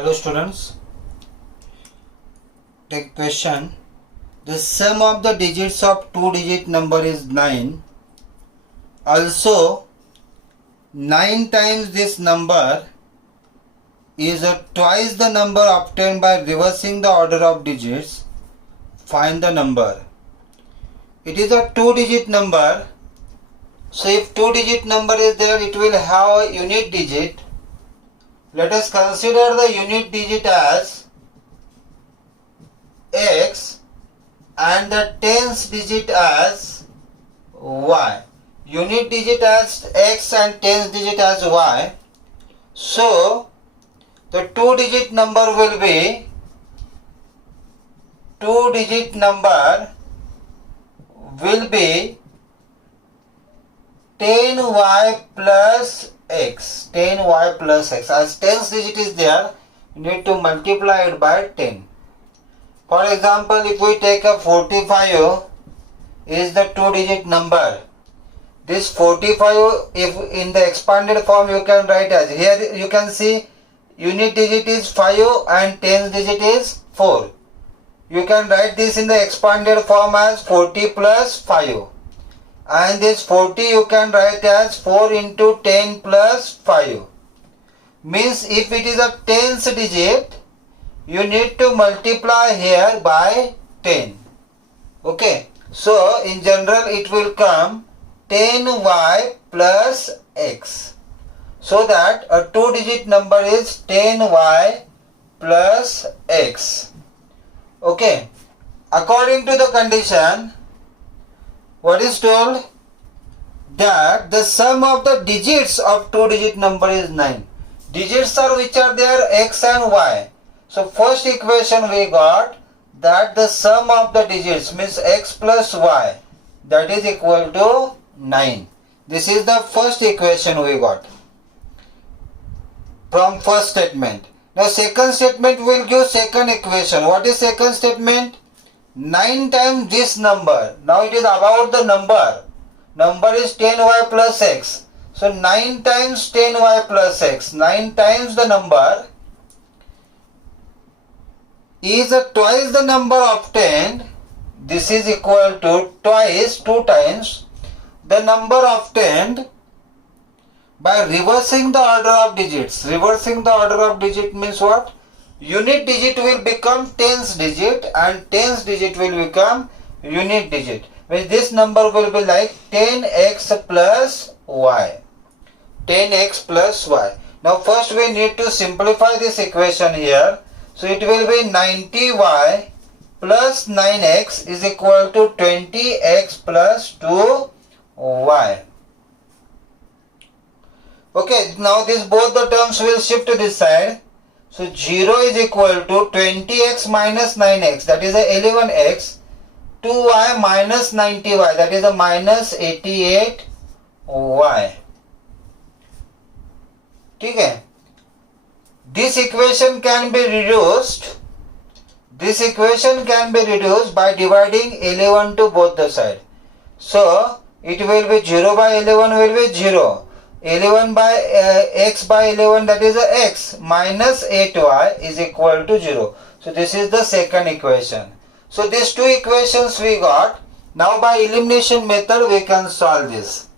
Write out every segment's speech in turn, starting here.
Hello students, take question. The sum of the digits of two-digit number is 9. Also, 9 times this number is twice the number obtained by reversing the order of digits. Find the number. It is a two-digit number. So if two-digit number is there, it will have a unit digit. Let us consider the unit digit as x and the tens digit as y. Unit digit as x and tens digit as y. So the two-digit number will be 10y plus x. 10y plus x. As tens digit is there, you need to multiply it by 10. For example, if we take a 45 is the two-digit number. This 45, if in the expanded form you can write as, here you can see unit digit is 5 and tens digit is 4. You can write this in the expanded form as 40 plus 5. And this 40 you can write as 4 into 10 plus 5. Means if it is a tens digit, you need to multiply here by 10. Okay. So in general it will come 10y plus x. So that a two-digit number is 10y plus x. Okay. According to the condition, what is told? That the sum of the digits of two-digit number is 9. Digits are which are there? X and y. So first equation we got that the sum of the digits means x plus y, that is equal to 9. This is the first equation we got from first statement. Now second statement will give second equation. What is second statement? 9 times this number. Now it is about the number. Number is 10y plus x. So 9 times 10y plus x. 9 times the number is twice the number obtained. This is equal to twice, 2 times the number obtained by reversing the order of digits. Reversing the order of digit means what? Unit digit will become tens digit and tens digit will become unit digit. When this number will be like 10x plus y. 10x plus y. Now first we need to simplify this equation here. So it will be 90y plus 9x is equal to 20x plus 2y. Okay, now this both the terms will shift to this side. So 0 is equal to 20x minus 9x, that is a 11x, 2y minus 90y, that is a minus 88y. Okay. This equation can be reduced. This equation can be reduced by dividing 11 to both the side. So it will be 0 by 11 will be 0. 11 by x by 11, that is a x, minus 8y is equal to 0. So this is the second equation. So these two equations we got. Now by elimination method we can solve this.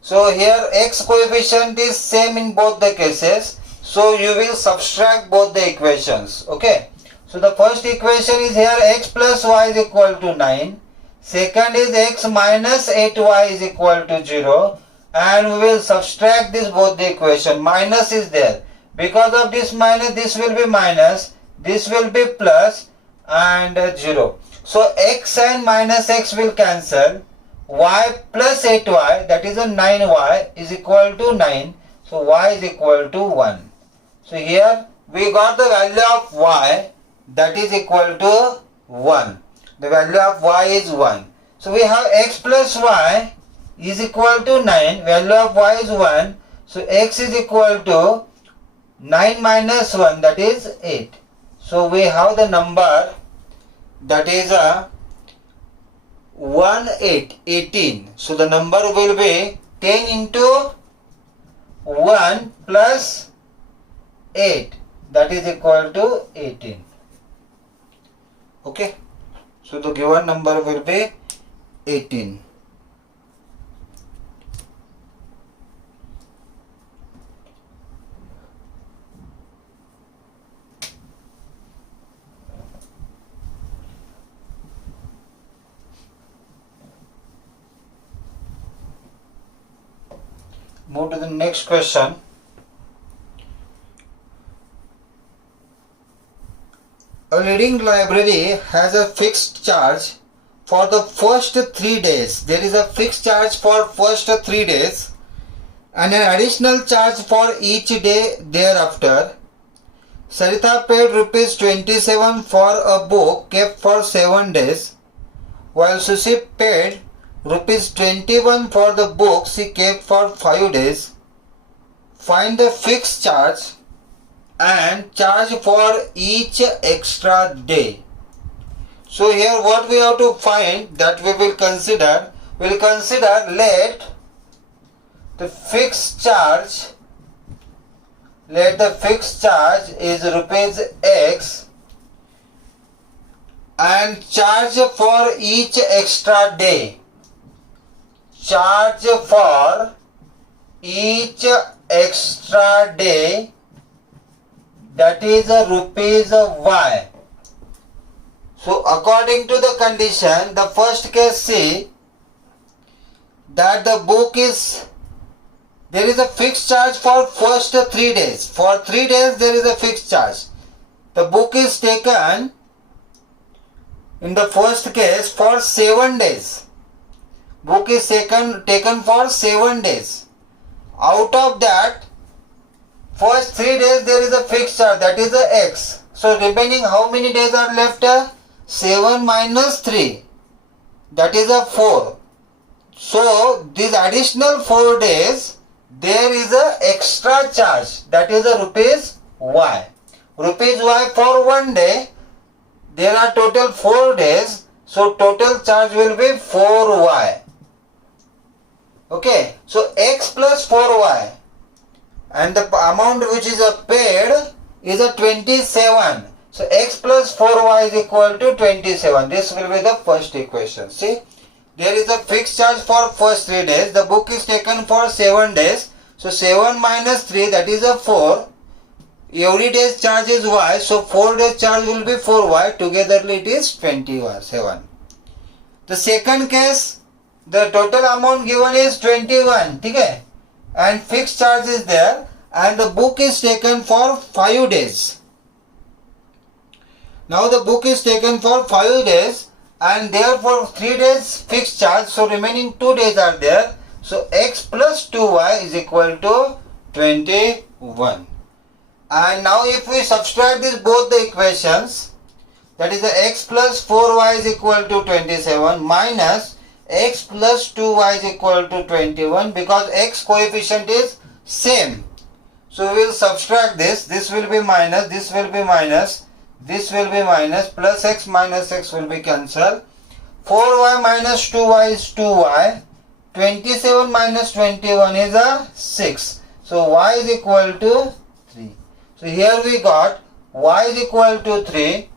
So here x coefficient is same in both the cases. So you will subtract both the equations. Okay. So the first equation is here x plus y is equal to 9. Second is x minus 8y is equal to 0. And we will subtract this both the equation. Minus is there. Because of this minus, this will be minus. This will be plus and 0. So x and minus x will cancel. Y plus 8y, that is a 9y is equal to 9. So y is equal to 1. So here we got the value of y, that is equal to 1. The value of y is 1. So we have x plus y is equal to 9, value of y is 1. So x is equal to 9 minus 1, that is 8. So we have the number that is 18. So the number will be 10 into 1 plus 8. that is equal to 18. Okay, so the given number will be 18. Move to the next question. A leading library has a fixed charge for the first 3 days. There is a fixed charge for first 3 days and an additional charge for each day thereafter. Sarita paid rupees 27 for a book kept for 7 days, while Sushi paid rupees 21 for the book she kept for 5 days. Find the fixed charge and charge for each extra day. So here what we have to find, that we will consider, let the fixed charge is rupees X and charge for each extra day. Charge for each extra day, that is rupees Y. So according to the condition, the first case see that the book is, there is a fixed charge for first 3 days. For 3 days there is a fixed charge. The book is taken in the first case for 7 days. Book is taken for 7 days. Out of that, first 3 days there is a fixed charge, that is a X. So remaining how many days are left? 7 minus 3, that is a 4. So these additional 4 days, there is a extra charge, that is a rupees Y. Rupees Y for 1 day, there are total 4 days, so total charge will be 4Y. Okay, so X plus 4Y, and the amount which is paid is a 27. So X plus 4Y is equal to 27. This will be the first equation. See, there is a fixed charge for first 3 days. The book is taken for 7 days. So 7 minus 3, that is a 4. Every day's charge is Y. So 4 days charge will be 4Y. Togetherly it is 27. The second case, the total amount given is 21. Okay? And fixed charge is there. And the book is taken for 5 days. Now the book is taken for 5 days and therefore 3 days fixed charge. So remaining 2 days are there. So X plus 2Y is equal to 21. And now if we subtract this both the equations, that is the X plus 4Y is equal to 27 minus X plus 2Y is equal to 21, because X coefficient is same. So we will subtract this. This will be minus, this will be minus, this will be minus, plus X minus X will be cancelled. 4Y minus 2Y is 2Y. 27 minus 21 is a 6. So Y is equal to 3. So here we got Y is equal to 3,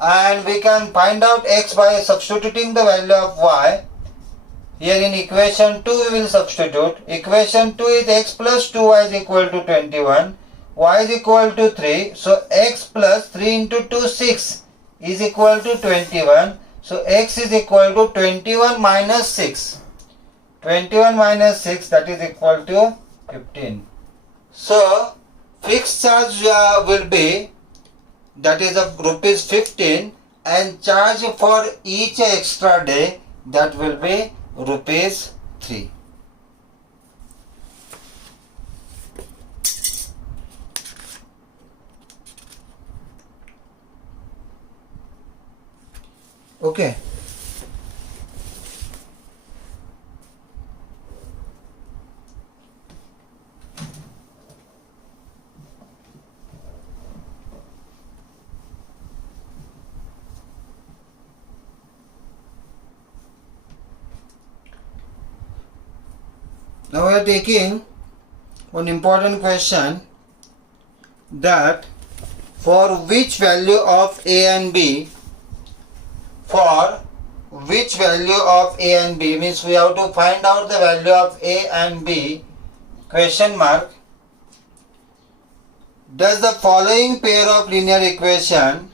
and we can find out X by substituting the value of Y. Here in equation 2 we will substitute. Equation 2 is X plus 2Y is equal to 21. Y is equal to 3. So X plus 3 into 2, 6 is equal to 21. So X is equal to 21 minus 6. 21 minus 6, that is equal to 15. So fixed charge will be, that is of rupees 15, and charge for each extra day, that will be rupees 3. Okay. Now we are taking one important question, that for which value of a and b, for which value of a and b, means we have to find out the value of a and b, question mark, does the following pair of linear equation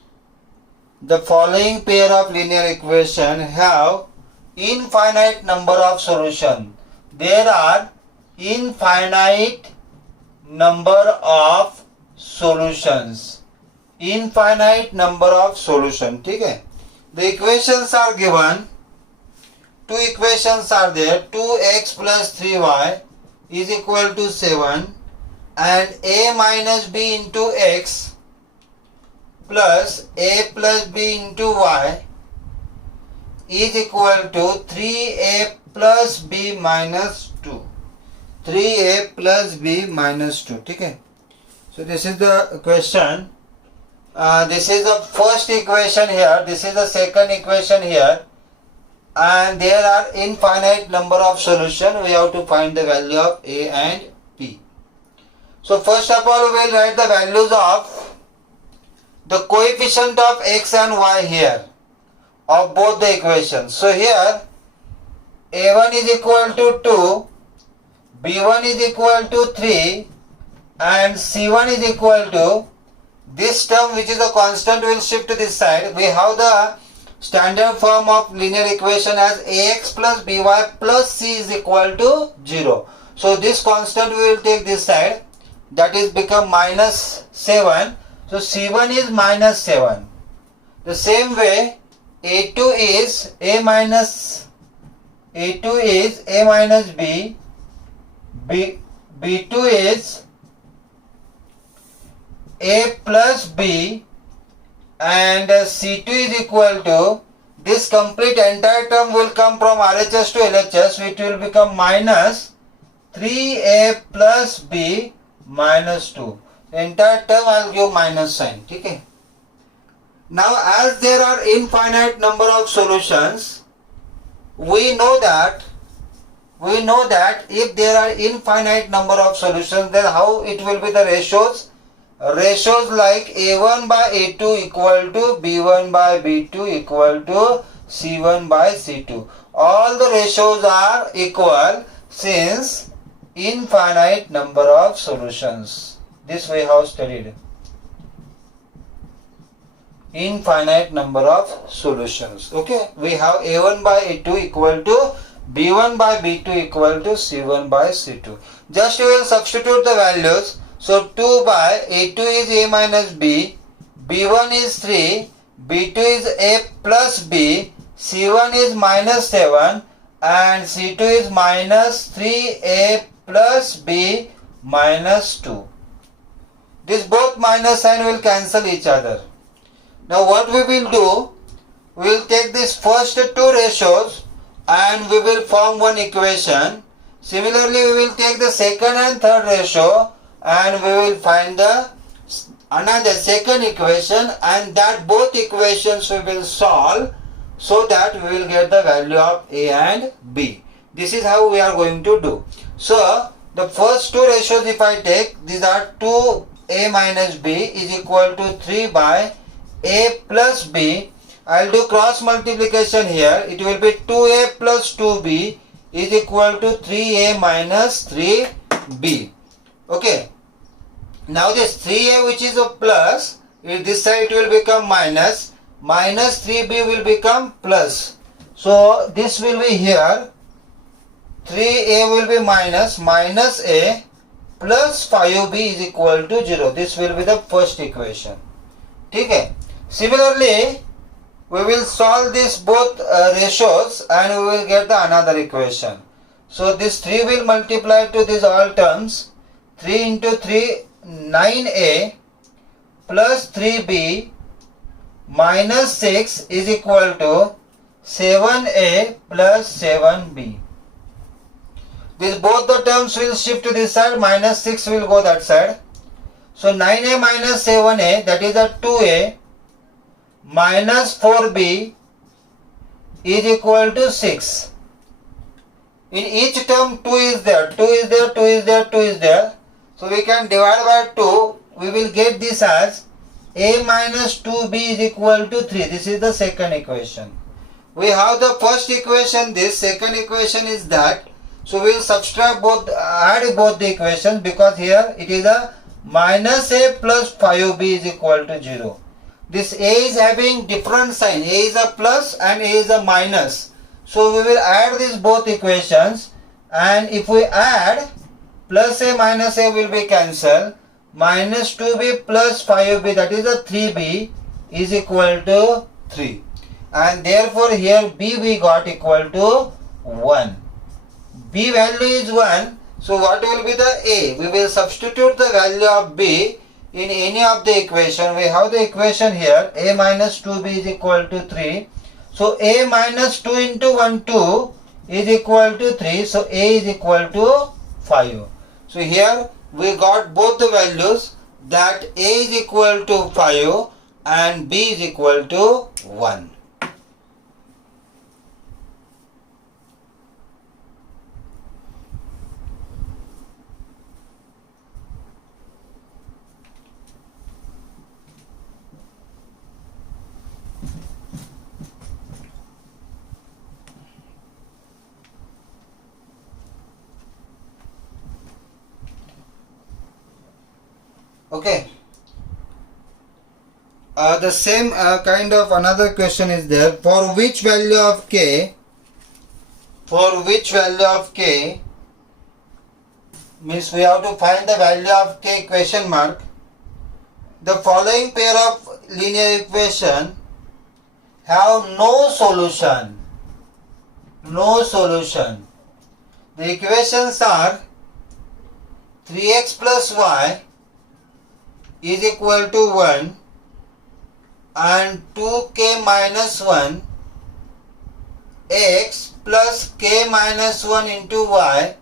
have infinite number of solution? There are infinite number of solutions. Infinite number of solution. ठीक है? The equations are given. Two equations are there. 2x plus 3y is equal to 7, and a minus b into x plus a plus b into y is equal to 3a plus b minus 2. 3a plus b minus 2. ठीक है? So this is the question. This is the first equation here. This is the second equation here. And there are infinite number of solutions. We have to find the value of a and b. So first of all, we will write the values of the coefficient of x and y here of both the equations. So here a1 is equal to 2, b1 is equal to 3, and c1 is equal to, this term which is a constant will shift to this side. We have the standard form of linear equation as ax plus by plus c is equal to 0. So this constant we will take this side, that is become minus 7. So c1 is minus 7. The same way a2 is a minus b, b2 is a plus b, and c2 is equal to, this complete entire term will come from RHS to LHS, which will become minus 3a plus b minus 2. The entire term I will give minus sign. Okay? Now as there are infinite number of solutions, we know that if there are infinite number of solutions, then how it will be the ratios? Ratios like a1 by a2 equal to b1 by b2 equal to c1 by c2. All the ratios are equal since infinite number of solutions. This we have studied. Infinite number of solutions. Okay, we have a1 by a2 equal to b1 by b2 equal to c1 by c2. Just we will substitute the values. So 2 by a2 is a minus b, b1 is 3, b2 is a plus b, c1 is minus 7, and c2 is minus 3a plus b minus 2. This both minus sign will cancel each other. Now what we will do, we will take these first two ratios and we will form one equation. Similarly, we will take the second and third ratio and we will find the another second equation, and that both equations we will solve so that we will get the value of a and b. This is how we are going to do. So the first two ratios if I take, these are 2a minus b is equal to 3 by a plus b. I will do cross multiplication here. It will be 2a plus 2b is equal to 3a minus 3b. Okay. Now this 3a which is a plus, this side it will become minus, minus 3b will become plus. So this will be here, 3a will be minus, minus a plus 5b is equal to 0. This will be the first equation. Okay. Similarly, we will solve this both ratios and we will get the another equation. So this 3 will multiply to these all terms. 3 into 3, 9a plus 3b minus 6 is equal to 7a plus 7b. These both the terms will shift to this side, minus 6 will go that side. So 9a minus 7a, that is a 2a minus 4b is equal to 6. In each term 2 is there, 2 is there, 2 is there, 2 is there. So we can divide by 2. We will get this as a minus 2b is equal to 3. This is the second equation. We have the first equation, this second equation is that. So we will subtract both, add both the equations, because here it is a minus a plus 5b is equal to 0. This a is having different sign. A is a plus and a is a minus. So we will add these both equations, and if we add, plus a minus a will be cancelled. Minus 2b plus 5b, that is a 3b, is equal to 3. And therefore here b we got equal to 1. B value is 1. So what will be the a? We will substitute the value of b in any of the equation. We have the equation here, a minus 2b is equal to 3. So a minus 2 into 1, 2 is equal to 3. So a is equal to 5. So here we got both the values, that a is equal to 5 and b is equal to 1. Okay. The same kind of another question is there. For which value of k? For which value of k? Means we have to find the value of k question mark. The following pair of linear equation have no solution. No solution. The equations are 3x plus y is equal to 1 and 2k minus 1 x plus k minus 1 into y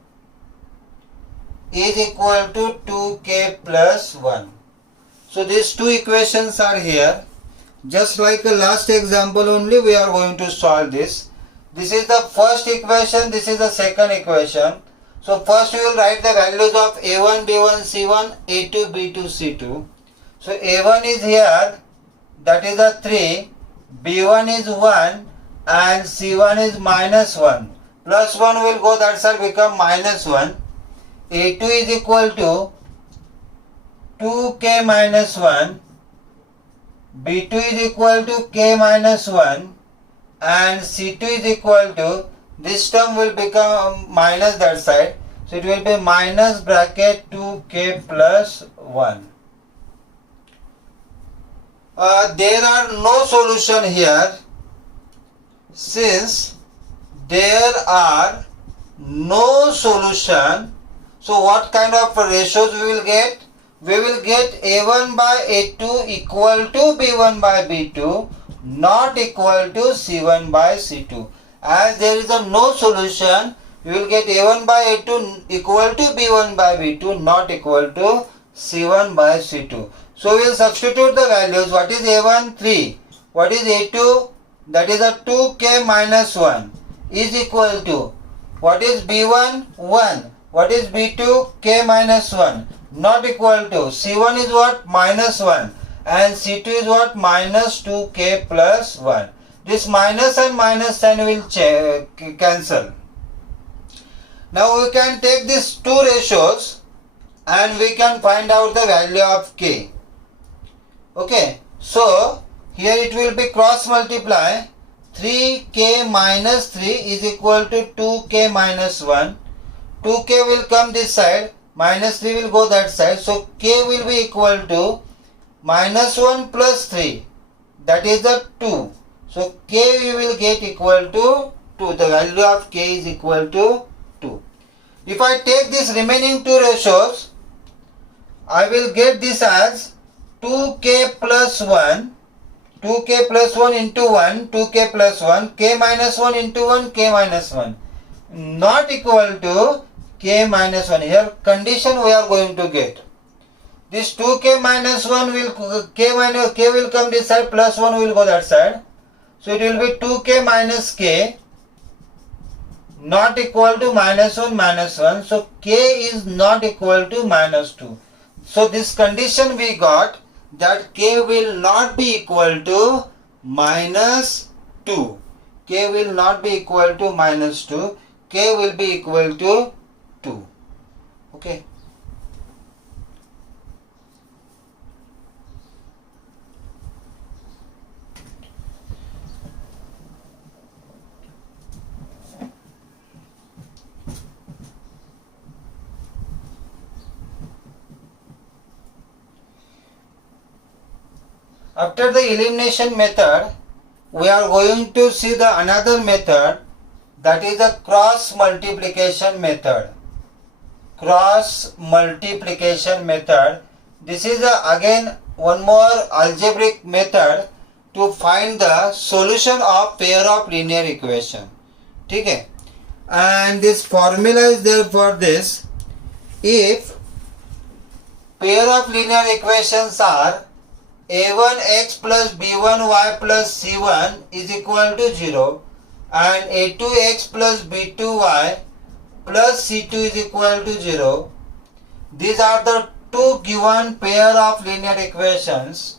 is equal to 2k plus 1. So these two equations are here. Just like the last example only, we are going to solve this. This is the first equation, this is the second equation. So first we will write the values of a1, b1, c1, a2, b2, c2. So a1 is here, that is a 3, b1 is 1 and c1 is minus 1. Plus 1 will go that side, become minus 1. a2 is equal to 2k minus 1, b2 is equal to k minus 1 and c2 is equal to, this term will become minus that side. So it will be minus bracket 2k plus 1. There are no solution here. Since there are no solution, so what kind of ratios we will get? We will get a1 by a2 equal to b1 by b2, not equal to c1 by c2. As there is a no solution, we will get a1 by a2 equal to b1 by b2, not equal to c1 by c2. So we will substitute the values. What is a1? 3. What is a2? That is a 2k minus 1 is equal to, what is b1? 1. What is b2? K minus 1. Not equal to, c1 is what? Minus 1. And c2 is what? Minus 2k plus 1. This minus and minus sign will cancel. Now we can take these two ratios and we can find out the value of k. Okay, so here it will be cross multiply. 3k minus 3 is equal to 2k minus 1. 2k will come this side, minus 3 will go that side. So k will be equal to minus 1 plus 3, that is the 2. So k we will get equal to 2. The value of k is equal to 2. If I take this remaining two ratios, I will get this as 2k plus 1, 2k plus 1 into 1, 2k plus 1, k minus 1 into 1, k minus 1, not equal to k minus 1. Here condition we are going to get. This 2k minus 1 will, k will come this side, plus 1 will go that side. So it will be 2k minus k, not equal to minus 1 minus 1. So k is not equal to minus 2. So this condition we got, that k will not be equal to minus 2. K will not be equal to minus 2. K will be equal to 2. Okay. After the elimination method, we are going to see the another method, that is the cross multiplication method. Cross multiplication method. This is again one more algebraic method to find the solution of pair of linear equation. Okay? And this formula is there for this. If pair of linear equations are a1x plus b1y plus c1 is equal to 0 and a2x plus b2y plus c2 is equal to 0. These are the two given pair of linear equations.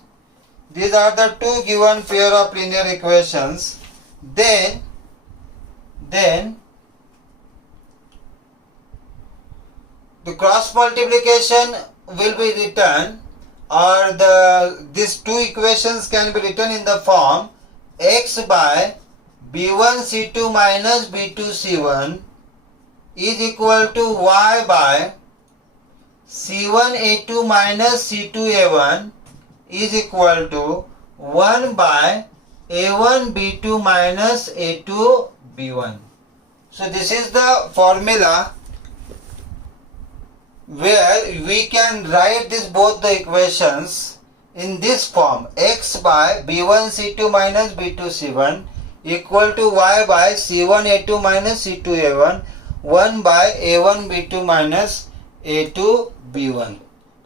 These are the two given pair of linear equations. Then the cross multiplication will be written, or these two equations can be written in the form x by b1 c2 minus b2 c1 is equal to y by c1 a2 minus c2 a1 is equal to 1 by a1 b2 minus a2 b1. So this is the formula where we can write this both the equations in this form: x by b1 c2 minus b2 c1 equal to y by c1 a2 minus c2 a1 1 by a1 b2 minus a2 b1.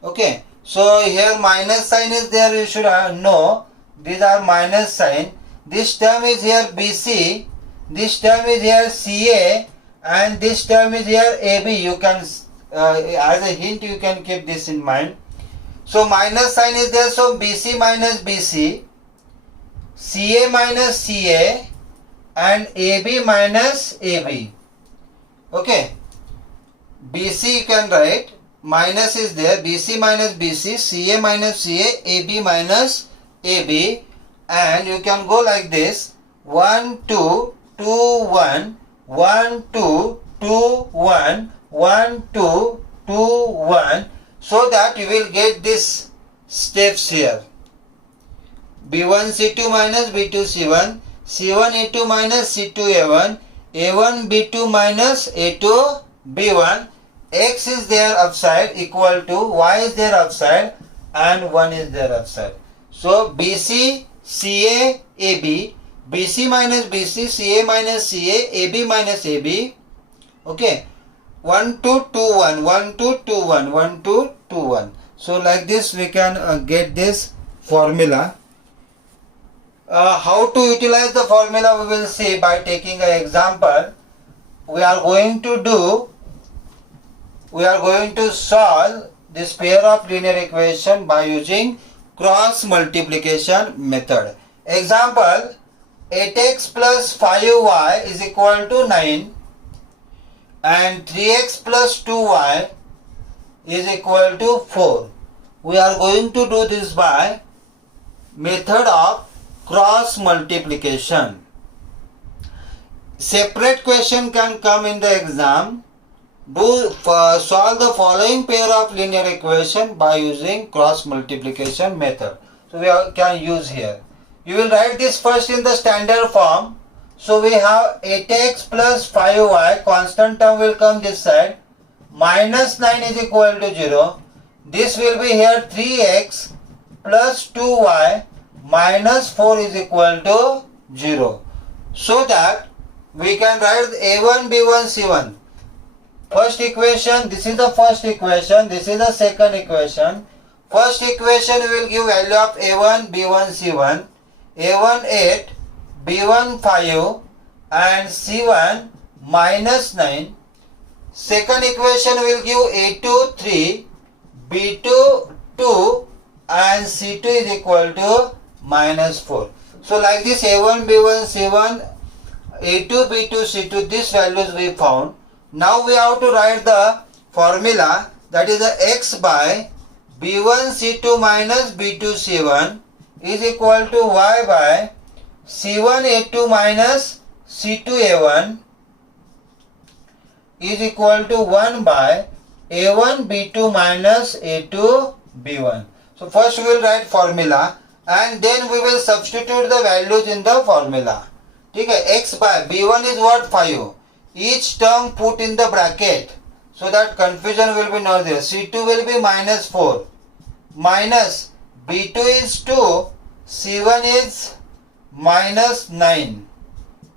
Okay, so here minus sign is there, you should know these are minus sign. This term is here bc, this term is here ca, and this term is here ab. You can as a hint you can keep this in mind. So minus sign is there, so BC minus BC, CA minus CA, and AB minus AB. Okay, BC you can write, minus is there, BC minus BC, CA minus CA, AB minus AB, and you can go like this: 1 2 2 1 1 2 2 1 1 2 2 1, so that you will get this steps here: b1 c2 minus b2 c1, c1 a2 minus c2 a1, a1 b2 minus a2 b1. X is there upside equal to y is there upside and 1 is there upside. So BC CA AB, BC minus BC, CA minus CA, AB minus AB. Okay, 1 2 2 1 1 2 2 1 1 2 2 1. So like this we can get this formula. How to utilize the formula we will see by taking an example. We are going to solve this pair of linear equation by using cross multiplication method. Example: 8x plus 5y is equal to 9 and 3x plus 2y is equal to 4. We are going to do this by method of cross multiplication. Separate question can come in the exam. Solve the following pair of linear equation by using cross multiplication method. So we can use here. You will write this first in the standard form. So we have 8x plus 5y, constant term will come this side, minus 9 is equal to 0. This will be here 3x plus 2y minus 4 is equal to 0. So that we can write a1 b1 c1. First equation, this is the first equation, this is the second equation. First equation will give value of a1 b1 c1, a1 8, b1 5 and c1 minus 9. Second equation will give a2 3, b2 2 and C2 is equal to minus 4. So like this A1, B1, C1, A2, B2, C2, these values we found. Now we have to write the formula, that is the x by B1 C2 minus B2 C1 is equal to y by C1 A2 minus C2 A1 is equal to 1 by A1 B2 minus A2 B1. So first we will write formula and then we will substitute the values in the formula. Okay, x by B1 is what? 5. Each term put in the bracket so that confusion will be not there. C2 will be minus 4 minus B2 is 2, C1 is minus 9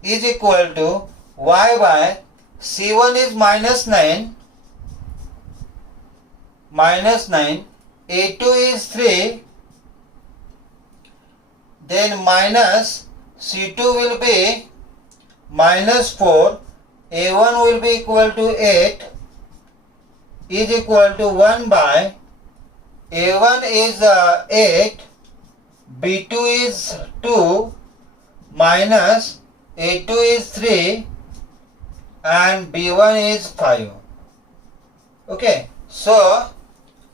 is equal to y by C1 is minus 9, A2 is 3, then minus C2 will be minus 4, A1 will be equal to 8 is equal to 1 by A1 is 8, B2 is 2 minus A2 is 3 and B1 is 5. Okay, so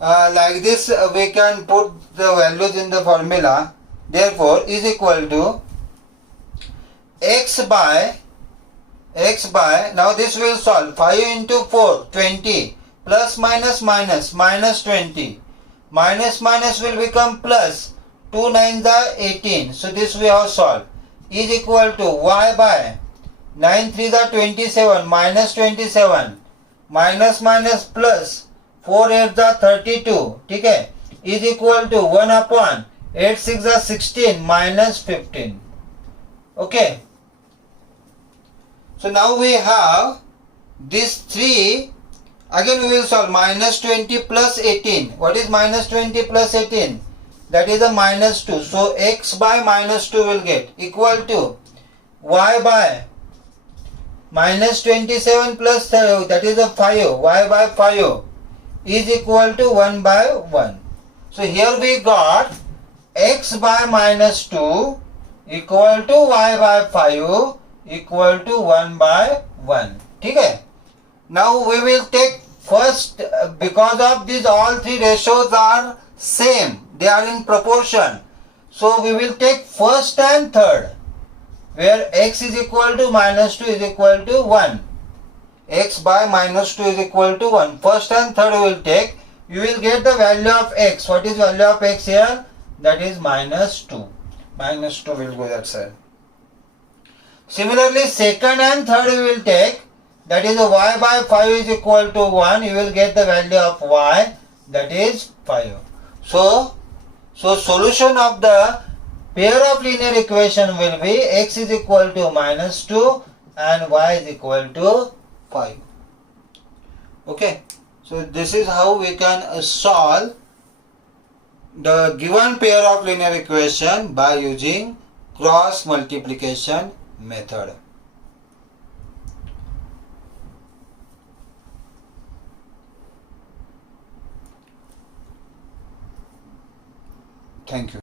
like this we can put the values in the formula. Therefore is equal to x by, now this will solve 5 into 4, 20 plus minus minus, minus 20 minus minus will become plus, 2 9s are 18. So this we have solved is equal to y by 9 3s are 27 minus 27 minus minus plus 4 8s are 32. Okay, is equal to 1 upon 8 6 are 16 minus 15. Okay, so now we have these 3. Again we will solve minus 20 plus 18. What is minus 20 plus 18? That is a minus 2. So x by minus 2 will get equal to y by minus 27 plus 30, that is a 5, y by 5 is equal to 1 by 1. So here we got x by minus 2 equal to y by 5 equal to 1 by 1. Okay. Now we will take first, because of these all three ratios are same, they are in proportion. So we will take first and third, where x is equal to minus 2 is equal to 1. X by minus 2 is equal to 1. First and third we will take. You will get the value of x. What is value of x here? That is minus 2. Minus 2 will go that side. Similarly, second and third we will take. That is y by 5 is equal to 1. You will get the value of y, that is 5. So solution of the pair of linear equation will be x is equal to minus 2 and y is equal to 5. Okay, so this is how we can solve the given pair of linear equation by using cross multiplication method. Thank you.